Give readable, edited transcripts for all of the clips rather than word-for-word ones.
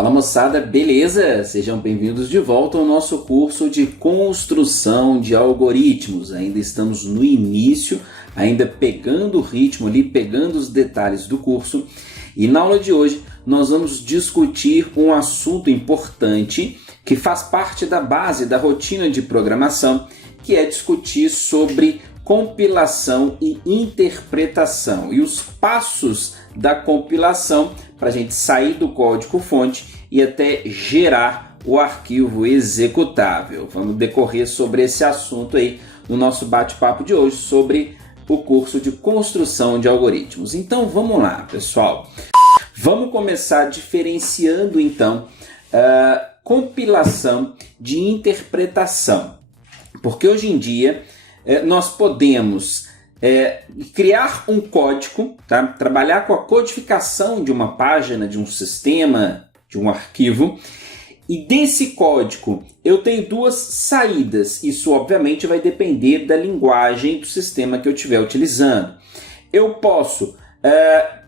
Fala moçada, beleza? Sejam bem-vindos de volta ao nosso curso de construção de algoritmos. Ainda estamos no início, ainda pegando o ritmo ali, pegando os detalhes do curso. E na aula de hoje nós vamos discutir um assunto importante que faz parte da base da rotina de programação, que é discutir sobre compilação e interpretação e os passos da compilação para a gente sair do código-fonte e até gerar o arquivo executável. Vamos decorrer sobre esse assunto aí no nosso bate-papo de hoje sobre o curso de construção de algoritmos. Então vamos lá, pessoal. Vamos começar diferenciando então compilação de interpretação, porque hoje em dia nós podemos criar um código, tá? Trabalhar com a codificação de uma página, de um sistema, de um arquivo, e desse código eu tenho duas saídas. Isso obviamente vai depender da linguagem do sistema que eu estiver utilizando. Eu posso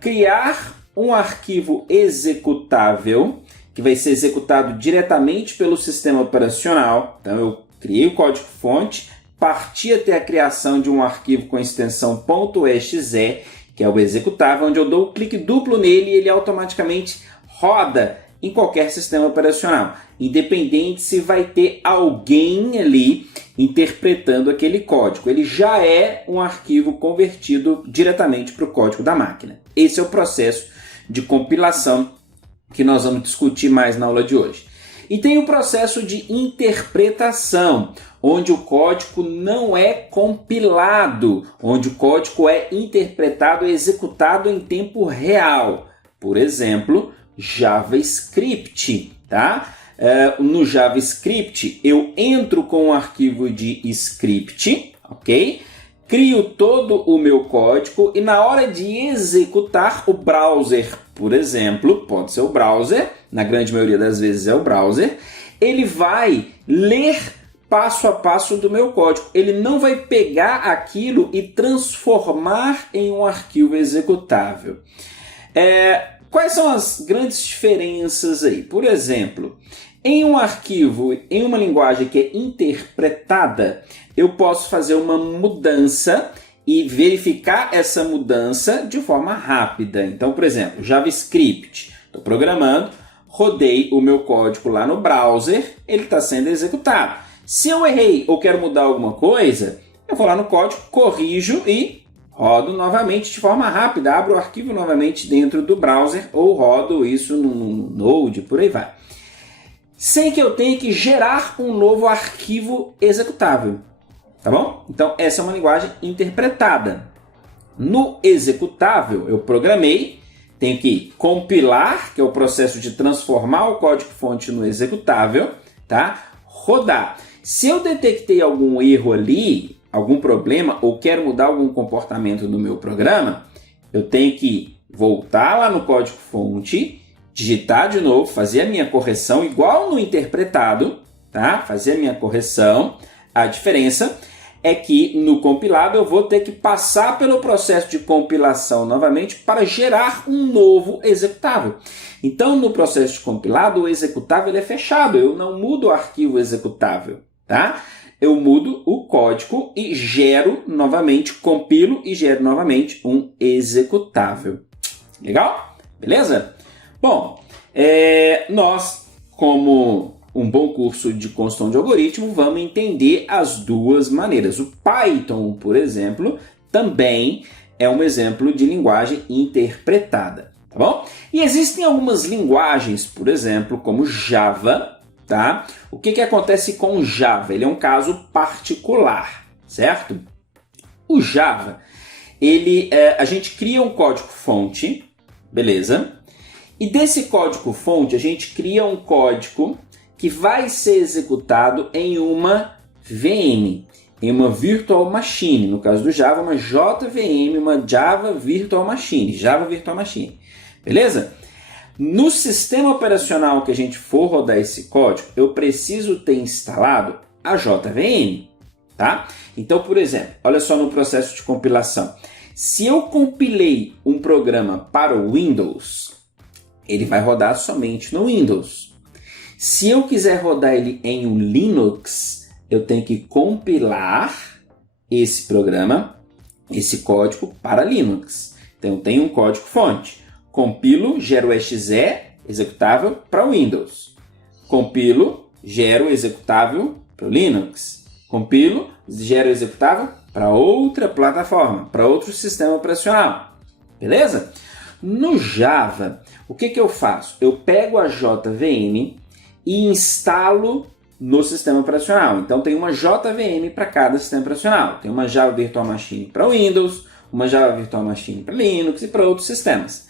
criar um arquivo executável que vai ser executado diretamente pelo sistema operacional. Então eu criei o código-fonte, parti até a criação de um arquivo com extensão .exe, que é o executável, onde eu dou um clique duplo nele e ele automaticamente roda em qualquer sistema operacional, independente se vai ter alguém ali interpretando aquele código. Ele já é um arquivo convertido diretamente para o código da máquina. Esse é o processo de compilação que nós vamos discutir mais na aula de hoje. E tem o processo de interpretação, onde o código não é compilado, onde o código é interpretado e executado em tempo real. Por exemplo, JavaScript, tá? No JavaScript, eu entro com um arquivo de script, ok? Crio todo o meu código e na hora de executar o browser, por exemplo, pode ser o browser, na grande maioria das vezes é o browser, ele vai ler passo a passo do meu código. Ele não vai pegar aquilo e transformar em um arquivo executável. Quais são as grandes diferenças aí? Por exemplo, em um arquivo, em uma linguagem que é interpretada, eu posso fazer uma mudança e verificar essa mudança de forma rápida. Então, por exemplo, JavaScript. Estou programando, rodei o meu código lá no browser, ele está sendo executado. Se eu errei ou quero mudar alguma coisa, eu vou lá no código, corrijo e rodo novamente de forma rápida. Abro o arquivo novamente dentro do browser ou rodo isso no Node, por aí vai. Sem que eu tenha que gerar um novo arquivo executável. Tá bom? Então, essa é uma linguagem interpretada. No executável, eu programei, tenho que compilar, que é o processo de transformar o código-fonte no executável, tá? Rodar. Se eu detectei algum erro ali, algum problema, ou quero mudar algum comportamento do meu programa, eu tenho que voltar lá no código-fonte, digitar de novo, fazer a minha correção, igual no interpretado, tá? Fazer a minha correção. A diferença é que no compilado eu vou ter que passar pelo processo de compilação novamente para gerar um novo executável. Então, no processo de compilado, o executável ele é fechado, eu não mudo o arquivo executável, tá? Eu mudo o código e gero novamente, compilo e gero novamente um executável. Legal? Beleza? Bom, nós, como um bom curso de construção de algoritmo, vamos entender as duas maneiras. O Python, por exemplo, também é um exemplo de linguagem interpretada, tá bom? E existem algumas linguagens, por exemplo, como Java, tá? O que acontece com o Java? Ele é um caso particular, certo? O Java, a gente cria um código-fonte, beleza? E desse código-fonte a gente cria um código que vai ser executado em uma VM, em uma Virtual Machine. No caso do Java, uma JVM, uma Java Virtual Machine. Beleza? No sistema operacional que a gente for rodar esse código, eu preciso ter instalado a JVM. Tá? Então, por exemplo, olha só no processo de compilação. Se eu compilei um programa para o Windows, ele vai rodar somente no Windows. Se eu quiser rodar ele em um Linux, eu tenho que compilar esse programa, esse código para Linux. Então, eu tenho um código fonte. Compilo, gero o exe executável para o Windows. Compilo, gero o executável para o Linux. Compilo, gero o executável para outra plataforma, para outro sistema operacional. Beleza? No Java, o que eu faço? Eu pego a JVM e instalo no sistema operacional. Então, tem uma JVM para cada sistema operacional. Tem uma Java Virtual Machine para Windows, uma Java Virtual Machine para Linux e para outros sistemas.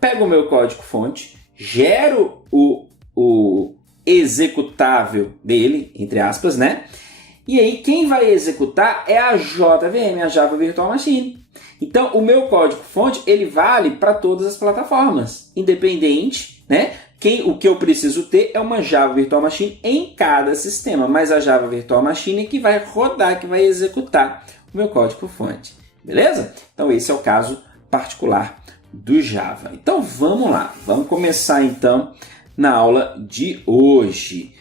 Pego o meu código-fonte, gero o executável dele, entre aspas, né? E aí, quem vai executar é a JVM, a Java Virtual Machine. Então, o meu código-fonte, ele vale para todas as plataformas, independente, né? O que eu preciso ter é uma Java Virtual Machine em cada sistema, mas a Java Virtual Machine é que vai rodar, que vai executar o meu código-fonte. Beleza? Então, esse é o caso particular do Java. Então, vamos lá. Vamos começar, então, na aula de hoje.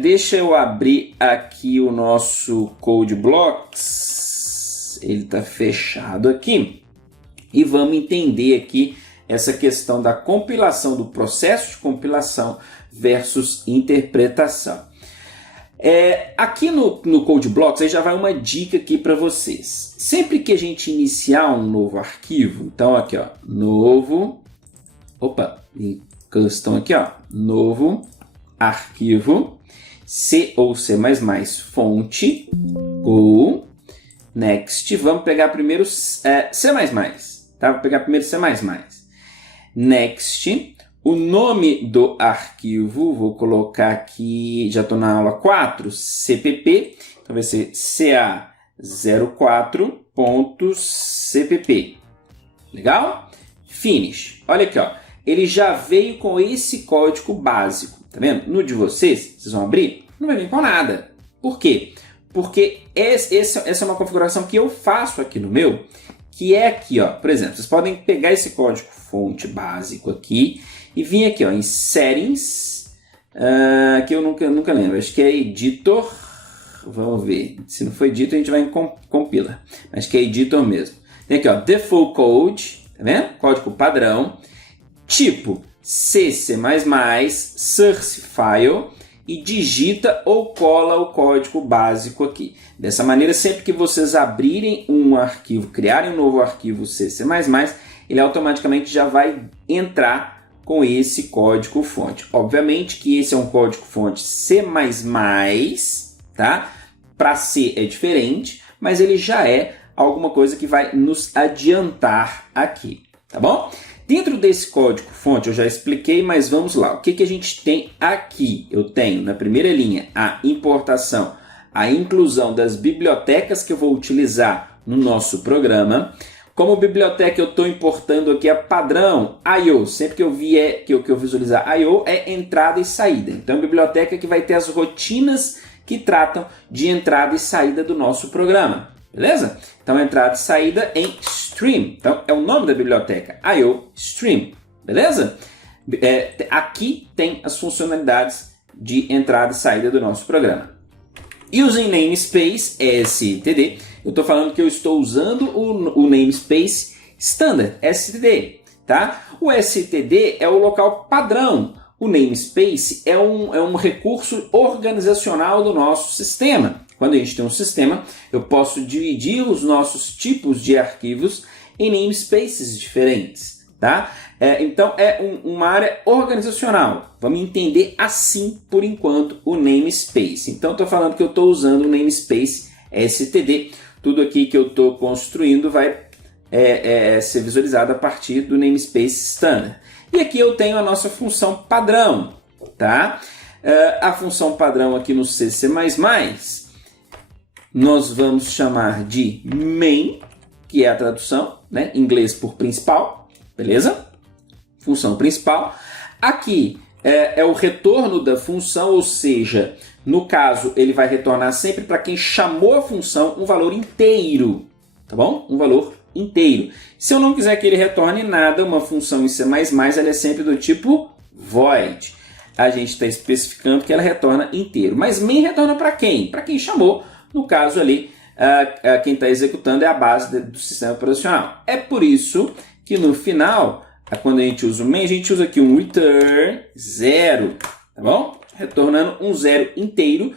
Deixa eu abrir aqui o nosso Code Blocks. Ele está fechado aqui. E vamos entender aqui essa questão da compilação, do processo de compilação versus interpretação. Aqui no Code Blocks aí já vai uma dica aqui para vocês. Sempre que a gente iniciar um novo arquivo, então aqui ó, em custom aqui ó, novo arquivo C ou C++ fonte ou next, vamos pegar primeiro C++, tá? Vou pegar primeiro C++. Next, o nome do arquivo, vou colocar aqui, já estou na aula 4, CPP, então vai ser ca04.cpp. Legal? Finish. Olha aqui, ó. Ele já veio com esse código básico, tá vendo? No de vocês vão abrir, não vai vir com nada. Por quê? Porque essa é uma configuração que eu faço aqui no meu, que é aqui, ó. Por exemplo, vocês podem pegar esse código fonte básico aqui e vir aqui, ó, em Settings, que eu nunca lembro, acho que é Editor, vamos ver, se não for Editor a gente vai em Compila, acho que é Editor mesmo. Tem aqui, ó, Default Code, tá vendo? Código padrão, tipo C++, source file, e digita ou cola o código básico aqui. Dessa maneira, sempre que vocês abrirem um arquivo, criarem um novo arquivo C++, ele automaticamente já vai entrar com esse código fonte. Obviamente que esse é um código fonte C++, tá? Para C é diferente, mas ele já é alguma coisa que vai nos adiantar aqui, tá bom? Dentro desse código fonte eu já expliquei, mas vamos lá. O que a gente tem aqui? Eu tenho na primeira linha a importação, a inclusão das bibliotecas que eu vou utilizar no nosso programa. Como biblioteca eu estou importando aqui a padrão I/O. Sempre que eu visualizar I/O é entrada e saída. Então, a biblioteca que vai ter as rotinas que tratam de entrada e saída do nosso programa. Beleza? Então, entrada e saída em stream. Então, é o nome da biblioteca, I/O Stream. Beleza? Aqui tem as funcionalidades de entrada e saída do nosso programa. Using namespace std, eu estou falando que eu estou usando o namespace standard, std. Tá? O std é o local padrão. O namespace é um recurso organizacional do nosso sistema. Quando a gente tem um sistema, eu posso dividir os nossos tipos de arquivos em namespaces diferentes. Tá? Então, é uma área organizacional. Vamos entender assim, por enquanto, o namespace. Então, estou falando que eu estou usando o namespace std. Tudo aqui que eu estou construindo vai ser visualizado a partir do namespace standard. E aqui eu tenho a nossa função padrão. Tá? A função padrão aqui no C++, nós vamos chamar de main, que é a tradução, né? Em inglês por principal. Beleza? Função principal. Aqui é o retorno da função, ou seja, no caso, ele vai retornar sempre para quem chamou a função um valor inteiro. Tá bom? Um valor inteiro. Se eu não quiser que ele retorne nada, uma função em C++ ela é sempre do tipo void. A gente está especificando que ela retorna inteiro. Mas main retorna para quem? Para quem chamou. No caso ali, quem está executando é a base do sistema operacional. É por isso que no final, quando a gente usa o main, a gente usa aqui um return 0, tá bom? Retornando um 0 inteiro,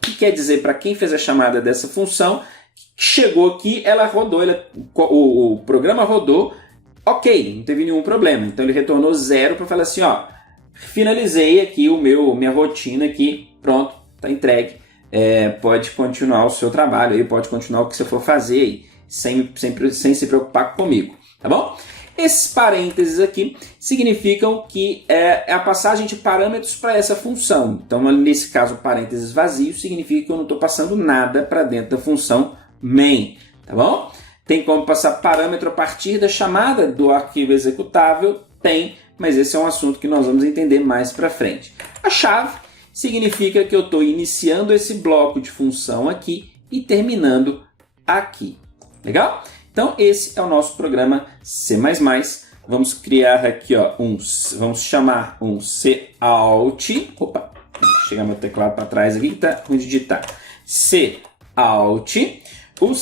que quer dizer para quem fez a chamada dessa função, chegou aqui, ela rodou, o programa rodou, ok, não teve nenhum problema. Então ele retornou 0 para falar assim, ó, finalizei aqui minha rotina aqui, pronto, está entregue. Pode continuar o seu trabalho aí, pode continuar o que você for fazer aí, sem se preocupar comigo, tá bom? Esses parênteses aqui significam que é a passagem de parâmetros para essa função. Então, nesse caso, parênteses vazios significa que eu não estou passando nada para dentro da função main, tá bom? Tem como passar parâmetro a partir da chamada do arquivo executável? Tem, mas esse é um assunto que nós vamos entender mais para frente. A chave significa que eu estou iniciando esse bloco de função aqui e terminando aqui. Legal? Então, esse é o nosso programa C++. Vamos criar aqui, ó, vamos chamar um cout. Opa, chegar meu teclado para trás aqui, tá ruim de digitar. Cout. O cout, o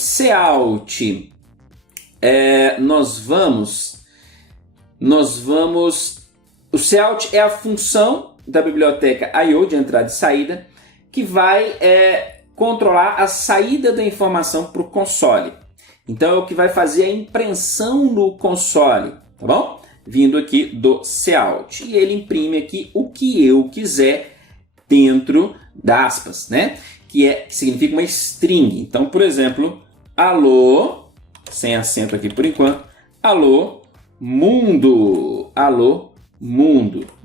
cout é a função da biblioteca I/O, de entrada e saída, que vai controlar a saída da informação para o console. Então é o que vai fazer a impressão no console, tá bom? Vindo aqui do cout. E ele imprime aqui o que eu quiser dentro das aspas, né? Que significa uma string. Então, por exemplo, alô, sem acento aqui por enquanto, alô, mundo,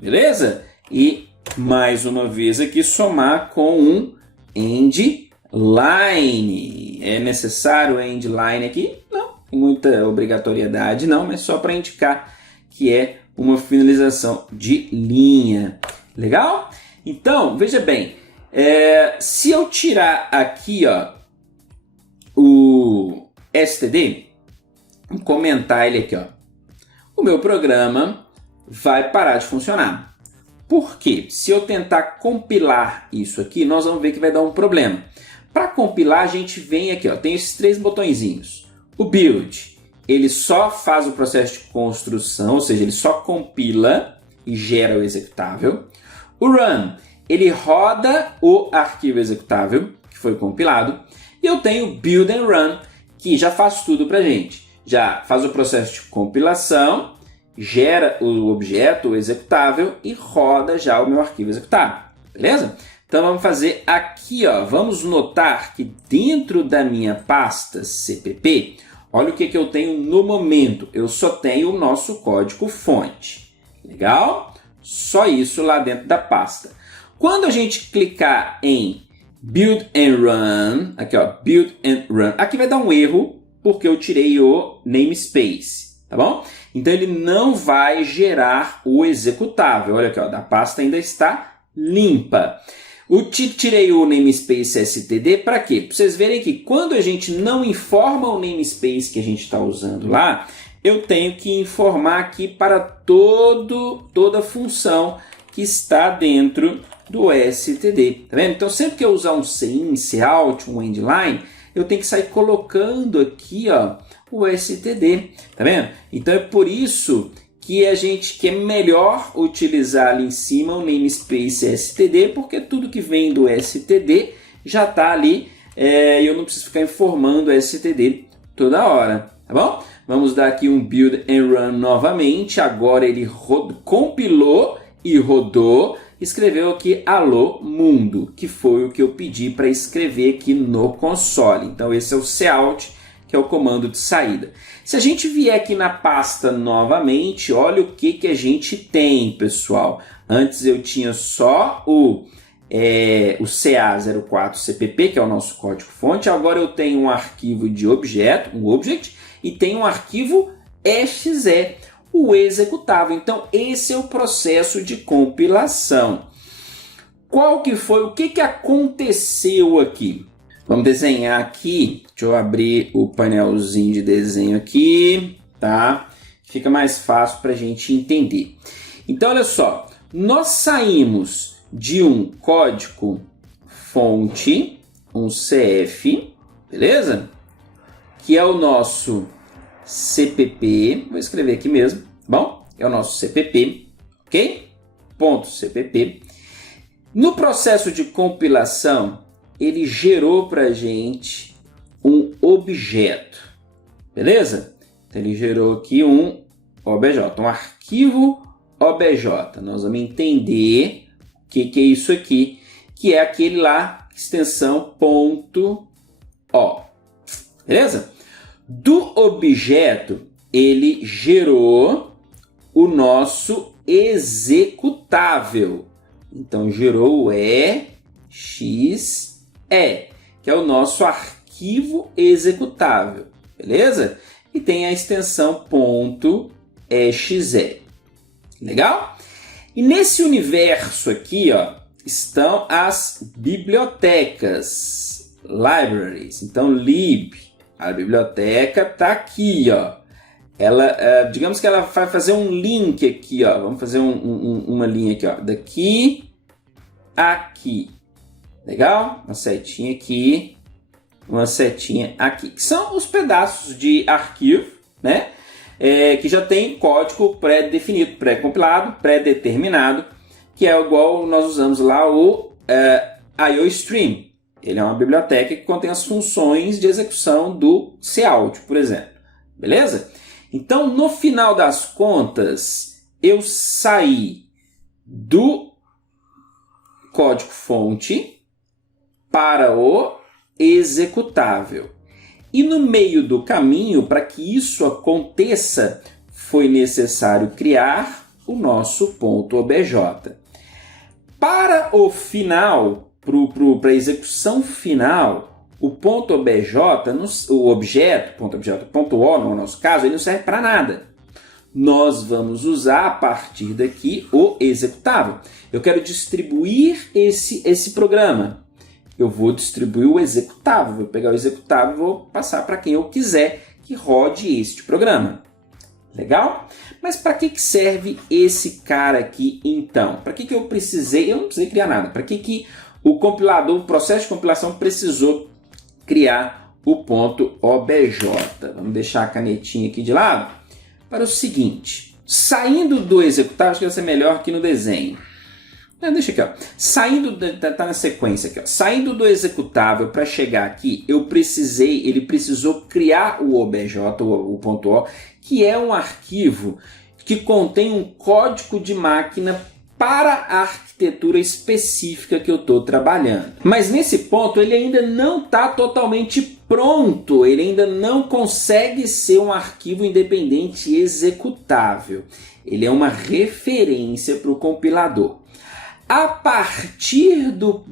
beleza? E mais uma vez aqui somar com um end line. É necessário end line aqui? Não, tem muita obrigatoriedade não, mas só para indicar que é uma finalização de linha. Legal? Então, veja bem, se eu tirar aqui, ó, o std, vou comentar ele aqui, ó, o meu programa vai parar de funcionar. Por quê? Se eu tentar compilar isso aqui, nós vamos ver que vai dar um problema. Para compilar, a gente vem aqui, ó, tem esses 3 botõezinhos. O build, ele só faz o processo de construção, ou seja, ele só compila e gera o executável. O run, ele roda o arquivo executável que foi compilado. E eu tenho o build and run, que já faz tudo para a gente. Já faz o processo de compilação, gera o objeto, o executável, e roda já o meu arquivo executável. Beleza? Então vamos fazer aqui, ó, vamos notar que dentro da minha pasta CPP, olha o que eu tenho no momento. Eu só tenho o nosso código fonte. Legal? Só isso lá dentro da pasta. Quando a gente clicar em Build and Run, aqui ó, Build and Run, aqui vai dar um erro porque eu tirei o namespace, tá bom? Então ele não vai gerar o executável. Olha aqui, ó, da pasta ainda está limpa. Tirei o namespace std para quê? Para vocês verem que quando a gente não informa o namespace que a gente está usando lá, eu tenho que informar aqui para toda função que está dentro do std. Tá vendo? Então sempre que eu usar um cin, cout, um endline, eu tenho que sair colocando aqui, ó, o std. Tá vendo? Então é por isso que é melhor utilizar ali em cima o namespace std, porque tudo que vem do std já está ali e eu não preciso ficar informando o std toda hora, tá bom? Vamos dar aqui um build and run novamente. Agora ele compilou e rodou, escreveu aqui alô mundo, que foi o que eu pedi para escrever aqui no console. Então esse é o cout, que é o comando de saída. Se a gente vier aqui na pasta novamente, olha o que a gente tem, pessoal. Antes eu tinha só o CA04CPP, que é o nosso código-fonte. Agora eu tenho um arquivo de objeto, um object, e tenho um arquivo exe, o executável. Então esse é o processo de compilação. O que aconteceu aqui? Vamos desenhar aqui. Deixa eu abrir o painelzinho de desenho aqui, tá? Fica mais fácil para a gente entender. Então, olha só. Nós saímos de um código fonte, um CF, beleza? Que é o nosso CPP. Vou escrever aqui mesmo, bom? É o nosso CPP, ok? Ponto CPP. No processo de compilação, ele gerou para a gente um objeto, beleza? Então, ele gerou aqui um obj, um arquivo obj. Nós vamos entender o que é isso aqui, que é aquele lá, extensão .o, beleza? Do objeto, ele gerou o nosso executável. Então, gerou o exe, que é o nosso arquivo executável, beleza? E tem a extensão .exe. Legal? E nesse universo aqui, ó, estão as bibliotecas, libraries. Então, lib, a biblioteca está aqui, ó. Ela, digamos que ela vai fazer um link aqui, ó. Vamos fazer uma linha aqui, ó. Daqui a aqui. Legal? Uma setinha aqui, uma setinha aqui. Que são os pedaços de arquivo, né? Que já tem código pré-definido, pré-compilado, pré-determinado, que é igual nós usamos lá o IOStream. Ele é uma biblioteca que contém as funções de execução do cout, por exemplo. Beleza? Então, no final das contas, eu saí do código-fonte para o executável. E no meio do caminho, para que isso aconteça, foi necessário criar o nosso .obj. Para o final, para a execução final, o .obj, o objeto, .o no nosso caso, ele não serve para nada. Nós vamos usar a partir daqui o executável. Eu quero distribuir esse programa. Eu vou distribuir o executável, vou pegar o executável e vou passar para quem eu quiser que rode este programa. Legal? Mas para que serve esse cara aqui então? Para que eu precisei? Eu não precisei criar nada. Para que o compilador, o processo de compilação precisou criar o .obj? Vamos deixar a canetinha aqui de lado para o seguinte. Saindo do executável, acho que vai ser melhor que no desenho. Deixa aqui, ó. Tá na sequência aqui, ó. Saindo do executável para chegar aqui, ele precisou criar o obj, o .o, que é um arquivo que contém um código de máquina para a arquitetura específica que eu estou trabalhando. Mas nesse ponto ele ainda não está totalmente pronto, ele ainda não consegue ser um arquivo independente executável. Ele é uma referência para o compilador. A partir do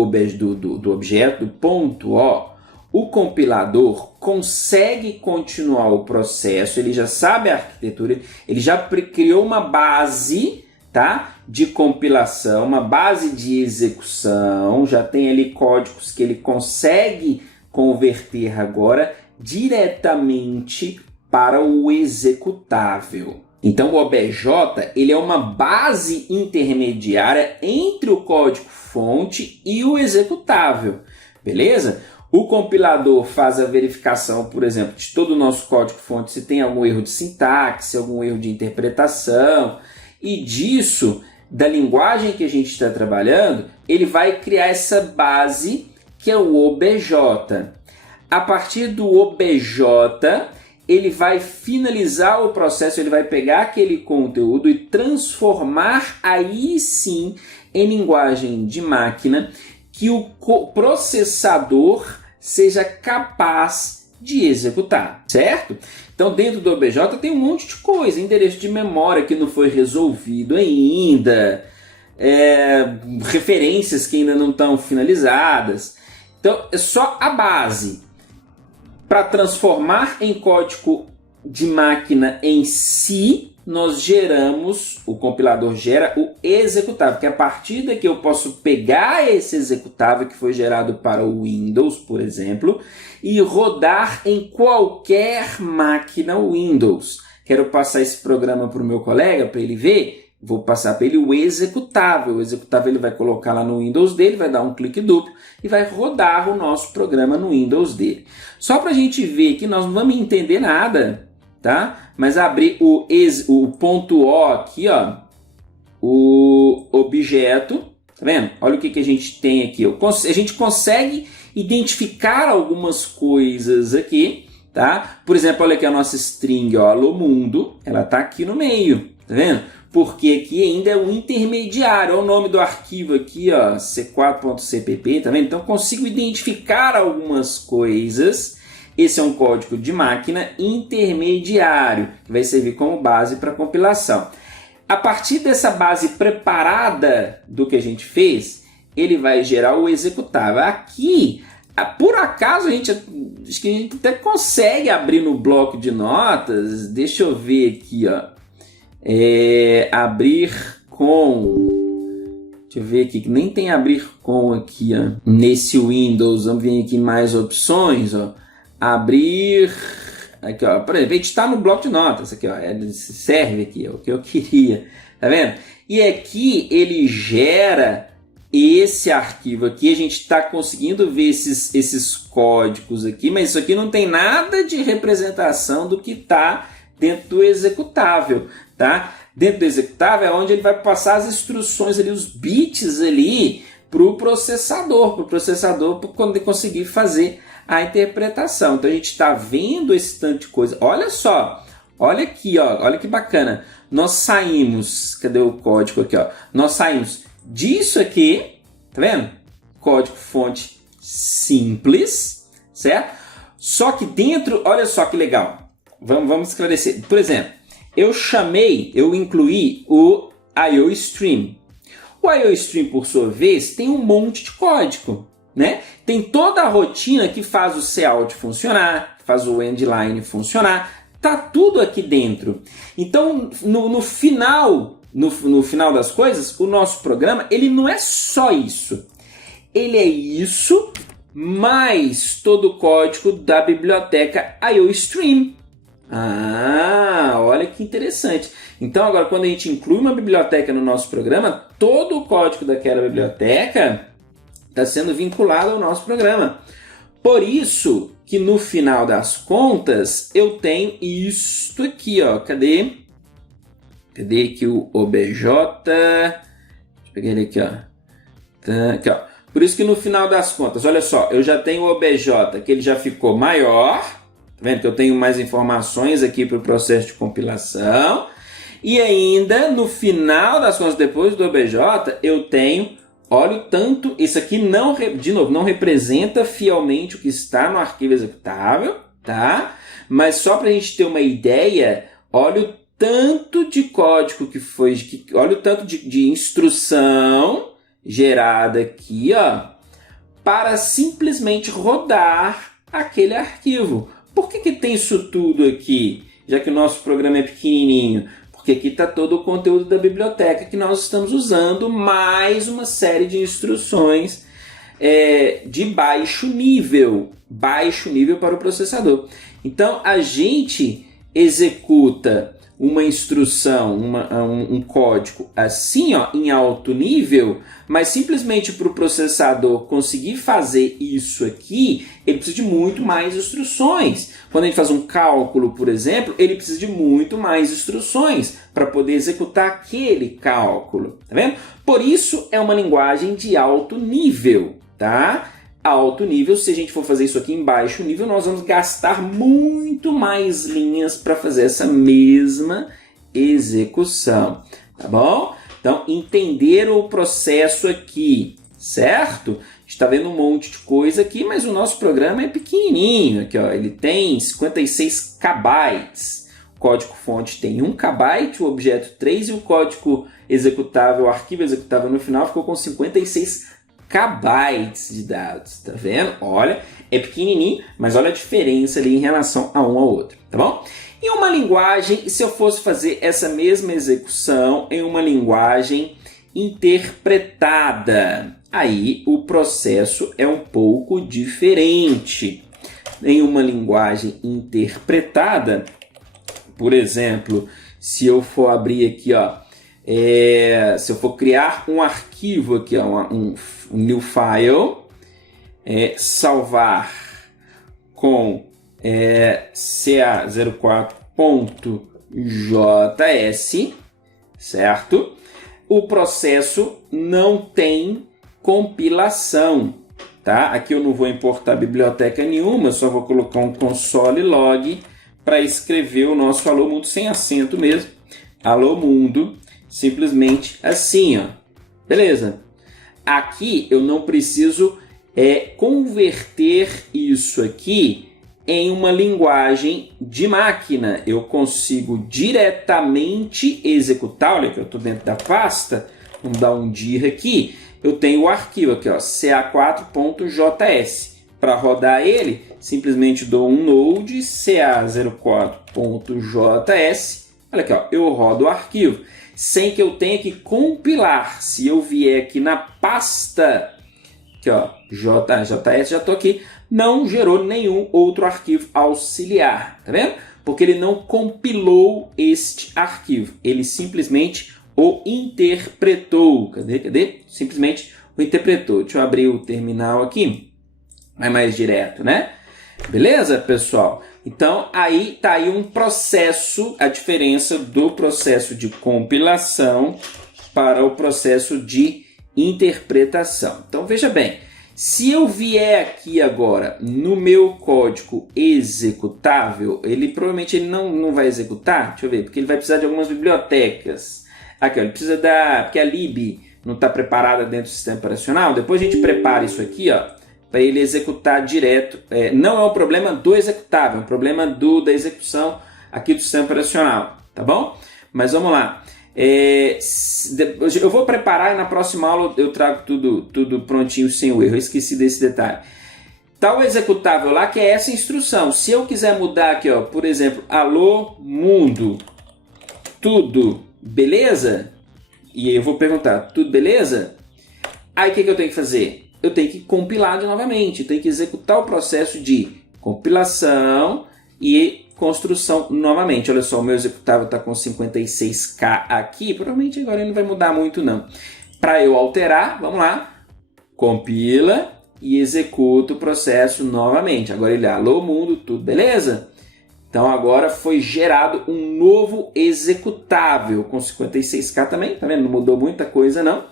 objeto, do .o, o compilador consegue continuar o processo, ele já sabe a arquitetura, ele já criou uma base, tá, de compilação, uma base de execução, já tem ali códigos que ele consegue converter agora diretamente para o executável. Então o obj ele é uma base intermediária entre o código-fonte e o executável, beleza? O compilador faz a verificação, por exemplo, de todo o nosso código-fonte, se tem algum erro de sintaxe, algum erro de interpretação, e disso, da linguagem que a gente está trabalhando, ele vai criar essa base que é o obj. A partir do obj, ele vai finalizar o processo, ele vai pegar aquele conteúdo e transformar aí sim em linguagem de máquina que o processador seja capaz de executar, certo? Então dentro do obj tem um monte de coisa, endereço de memória que não foi resolvido ainda, referências que ainda não estão finalizadas. Então é só a base. Para transformar em código de máquina em si, nós geramos, o compilador gera o executável, que a partir daqui eu posso pegar esse executável que foi gerado para o Windows, por exemplo, e rodar em qualquer máquina Windows. Quero passar esse programa para o meu colega, para ele ver, vou passar para ele o executável. O executável ele vai colocar lá no Windows dele, vai dar um clique duplo e vai rodar o nosso programa no Windows dele. Só para a gente ver que nós não vamos entender nada, tá? Mas abrir o ponto O aqui, ó, o objeto, tá vendo? Olha o que a gente tem aqui. A gente consegue identificar algumas coisas aqui, tá? Por exemplo, olha aqui a nossa string, ó, alô mundo, ela tá aqui no meio, tá vendo? Porque aqui ainda é um intermediário, olha o nome do arquivo aqui, ó, c4.cpp, tá vendo? Então eu consigo identificar algumas coisas. Esse é um código de máquina intermediário, que vai servir como base para compilação. A partir dessa base preparada do que a gente fez, ele vai gerar o executável. Aqui, por acaso, acho que a gente até consegue abrir no bloco de notas. Deixa eu ver aqui, ó. Abrir com... Deixa eu ver aqui, que nem tem abrir com aqui, ó. Nesse Windows, vamos ver aqui mais opções, ó. Abrir, aqui ó, por exemplo, a gente está no bloco de notas, aqui ó, serve aqui, é o que eu queria, tá vendo? E aqui ele gera esse arquivo aqui, a gente está conseguindo ver esses códigos aqui, mas isso aqui não tem nada de representação do que está dentro do executável, tá? Dentro do executável é onde ele vai passar as instruções ali, os bits ali, para o processador quando conseguir fazer a interpretação. Então a gente está vendo esse tanto de coisa. Olha só, olha aqui, ó, olha que bacana. Nós saímos, cadê o código aqui, ó? Nós saímos disso aqui, tá vendo? Código fonte simples, certo? Só que dentro, olha só que legal. Vamos esclarecer. Por exemplo, eu incluí o IOStream. O IOStream, por sua vez, tem um monte de código, né? Tem toda a rotina que faz o cout funcionar, faz o endline funcionar, tá tudo aqui dentro. Então, no final das coisas, o nosso programa, ele não é só isso. Ele é isso, mais todo o código da biblioteca IOStream. Ah, olha que interessante. Então agora quando a gente inclui uma biblioteca no nosso programa, todo o código daquela biblioteca está sendo vinculado ao nosso programa. Por isso que no final das contas eu tenho isto aqui, ó. Cadê aqui o OBJ? Deixa eu pegar ele aqui, ó. Tá, aqui, ó. Por isso que no final das contas, olha só, eu já tenho o OBJ, que ele já ficou maior. Tá vendo que eu tenho mais informações aqui para o processo de compilação. E ainda, no final das contas, depois do OBJ, eu tenho, olha o tanto, isso aqui não, de novo, não representa fielmente o que está no arquivo executável, tá? Mas só para a gente ter uma ideia, olha o tanto de código que foi, olha o tanto de instrução gerada aqui, ó, para simplesmente rodar aquele arquivo. Por que tem isso tudo aqui, já que o nosso programa é pequenininho? Porque aqui está todo o conteúdo da biblioteca que nós estamos usando, mais uma série de instruções de baixo nível para o processador. Então, a gente executa uma instrução, um código assim, ó, em alto nível, mas simplesmente para o processador conseguir fazer isso aqui, ele precisa de muito mais instruções. Quando a gente faz um cálculo, por exemplo, ele precisa de muito mais instruções para poder executar aquele cálculo, tá vendo? Por isso é uma linguagem de alto nível, tá? Alto nível, se a gente for fazer isso aqui em baixo nível, nós vamos gastar muito mais linhas para fazer essa mesma execução, tá bom? Então, entender o processo aqui, certo? A gente está vendo um monte de coisa aqui, mas o nosso programa é pequenininho, aqui, ó, ele tem 56 KB. O código-fonte tem 1 KB, o objeto 3 e o código executável, o arquivo executável no final ficou com 56 KB de dados, tá vendo? Olha, é pequenininho, mas olha a diferença ali em relação a um ao outro, tá bom? Em uma linguagem, se eu fosse fazer essa mesma execução em uma linguagem interpretada, aí o processo é um pouco diferente. Em uma linguagem interpretada, por exemplo, se eu for abrir aqui, ó, se eu for criar um arquivo aqui, ó, um new file, salvar com ca04.js, certo? O processo não tem compilação, tá? Aqui eu não vou importar biblioteca nenhuma, eu só vou colocar um console log para escrever o nosso alô mundo sem acento mesmo. Alô mundo, simplesmente assim, ó. Beleza? Aqui eu não preciso converter isso aqui em uma linguagem de máquina. Eu consigo diretamente executar. Olha que eu estou dentro da pasta. Vamos dar um dir aqui. Eu tenho o arquivo aqui, ó, ca4.js. Para rodar ele, simplesmente dou um node ca04.js. Olha aqui, ó, eu rodo o arquivo sem que eu tenha que compilar. Se eu vier aqui na pasta, aqui, ó, JS, já estou aqui, não gerou nenhum outro arquivo auxiliar, tá vendo? Porque ele não compilou este arquivo, ele simplesmente o interpretou. Cadê? Simplesmente o interpretou. Deixa eu abrir o terminal aqui, vai mais direto, né? Beleza, pessoal? Então, aí tá aí um processo, a diferença do processo de compilação para o processo de interpretação. Então, veja bem, se eu vier aqui agora no meu código executável, ele provavelmente não vai executar, deixa eu ver, porque ele vai precisar de algumas bibliotecas. Aqui, ó, ele precisa porque a lib não está preparada dentro do sistema operacional. Depois a gente prepara isso aqui, ó, para ele executar direto. Não é um problema do executável, é um problema da execução aqui do sistema operacional, tá bom? Mas vamos lá. Eu vou preparar e na próxima aula eu trago tudo prontinho sem o erro. Eu esqueci desse detalhe. Tá o executável lá, que é essa instrução. Se eu quiser mudar aqui, ó, por exemplo, alô mundo, tudo beleza? E aí eu vou perguntar, tudo beleza? Aí o que eu tenho que fazer? Eu tenho que compilar novamente, eu tenho que executar o processo de compilação e construção novamente. Olha só, o meu executável está com 56K aqui, provavelmente agora ele não vai mudar muito não. Para eu alterar, vamos lá, compila e executa o processo novamente. Agora ele, alô mundo, tudo beleza? Então agora foi gerado um novo executável com 56K também, tá vendo? Não mudou muita coisa não.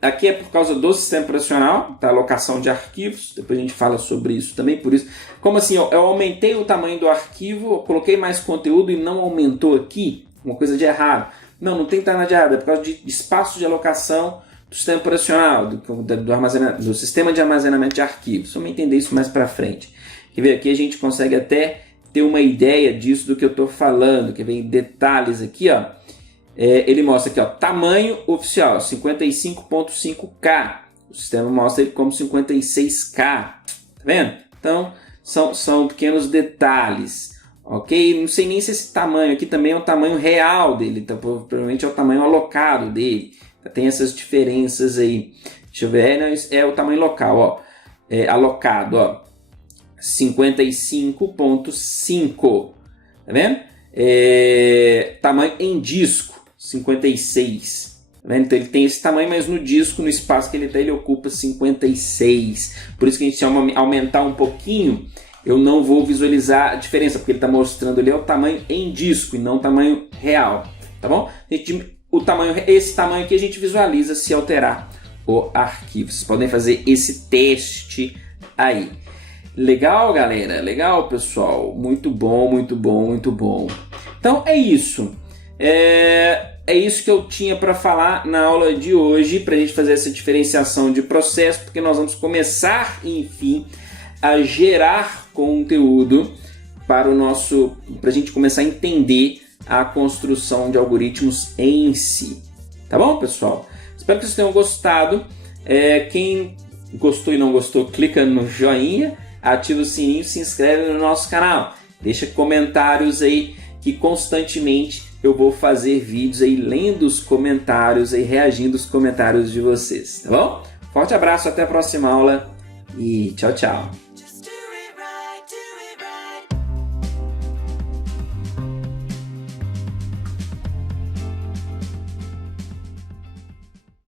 Aqui é por causa do sistema operacional, tá? Alocação de arquivos, depois a gente fala sobre isso também, por isso. Como assim, eu aumentei o tamanho do arquivo, eu coloquei mais conteúdo e não aumentou aqui? Uma coisa de errado. Não tem nada de errado, é por causa de espaço de alocação do sistema operacional, do sistema de armazenamento de arquivos. Vamos entender isso mais para frente. Quer ver, aqui a gente consegue até ter uma ideia disso do que eu estou falando, quer ver em detalhes aqui, ó. Ele mostra aqui, ó, tamanho oficial, 55.5K. O sistema mostra ele como 56K. Tá vendo? Então, são pequenos detalhes. Ok? Não sei nem se esse tamanho aqui também é o tamanho real dele. Então, provavelmente é o tamanho alocado dele. Tem essas diferenças aí. Deixa eu ver. É o tamanho local, ó. Alocado, ó. 55.5. Tá vendo? Tamanho em disco. 56. Tá vendo? Então ele tem esse tamanho, mas no disco, no espaço que ele está, ele ocupa 56. Por isso que a gente, se aumentar um pouquinho, eu não vou visualizar a diferença, porque ele está mostrando ali o tamanho em disco e não o tamanho real. Tá bom? Esse tamanho aqui a gente visualiza se alterar o arquivo. Vocês podem fazer esse teste aí. Legal, galera? Legal, pessoal? Muito bom, muito bom, muito bom. Então é isso. É isso que eu tinha para falar na aula de hoje, para a gente fazer essa diferenciação de processo, porque nós vamos começar, enfim, a gerar conteúdo para a gente começar a entender a construção de algoritmos em si. Tá bom, pessoal? Espero que vocês tenham gostado. Quem gostou e não gostou, clica no joinha, ativa o sininho, se inscreve no nosso canal. Deixa comentários aí que constantemente eu vou fazer vídeos aí lendo os comentários e reagindo aos comentários de vocês, tá bom? Forte abraço, até a próxima aula e tchau, tchau!